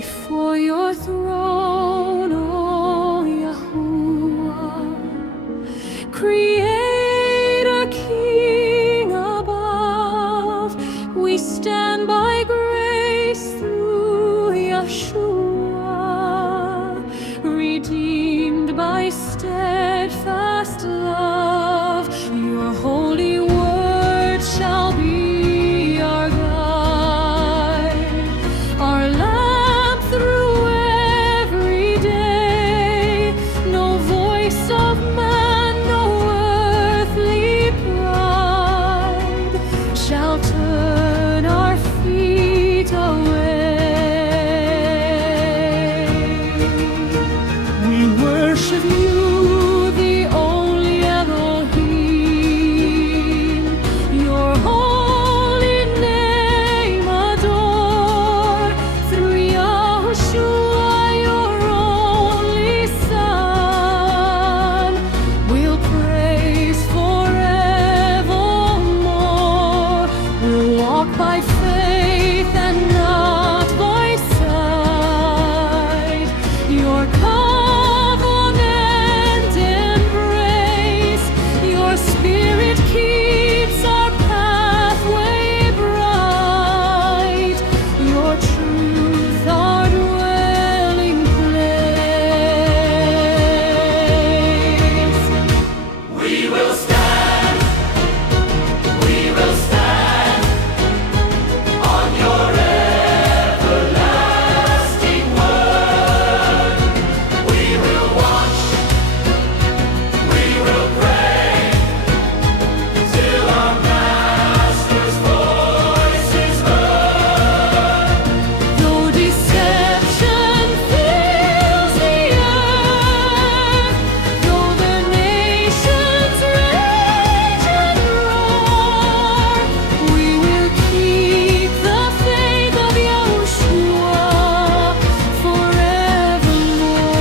before your throne, O Yahuwah, Creator, King above. We stand by grace through Yeshua, redeemed by steadfast love. Your holy word shall be our guide, our lamp through every day. No voice of man, no earthly pride shall turn our feet away. We worship you, the only Elohim. Your holy name adore. Through Yahushua, your only Son, we'll praise forevermore. We'll walk by faith and not by sight. Your covenant embrace, your spirit keeps our pathway bright. Your truth our dwelling place. We will stand on your everlasting word. We will watch, we will pray, till our Master's voice is heard. Though deception fills the earth, though the nations rage and roar, we will keep the faith of Yahushua forevermore.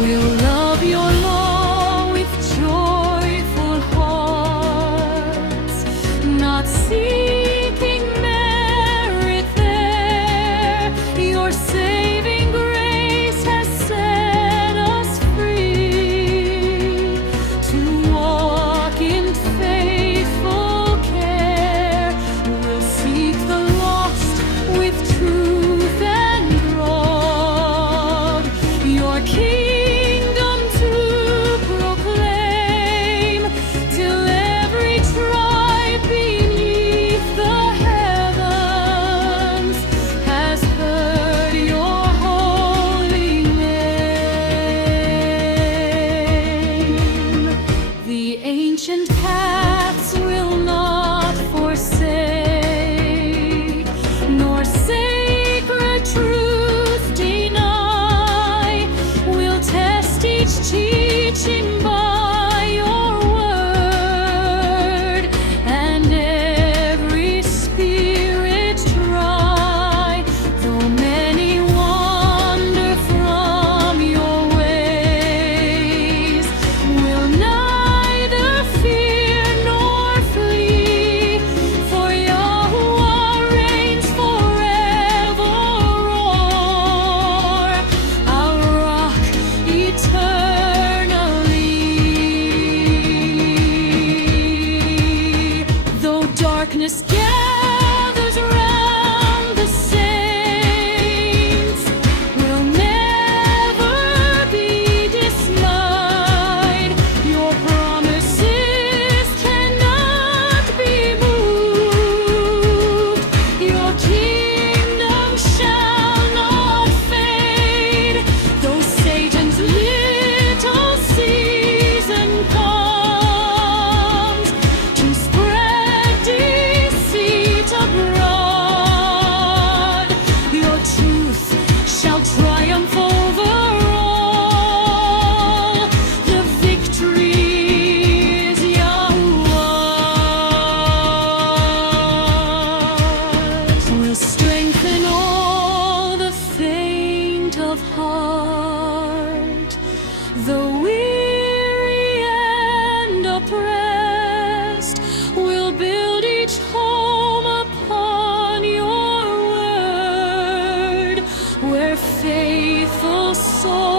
We'll love your law with joyful hearts, not seeking merit there. Your saving grace has set us free to walk in faithful care. We'll seek the lost with truth and broad, your kingdom to proclaim, till every tribe beneath the heavens has heard your holy name. The ancient paths will not forsake, nor sacred truth deny. We'll test each teaching by your word, and every spirit try. Though many wander from your ways, we'll neither fear nor flee, for Yahuwah reigns forevermore, our rock eternally faithful soul.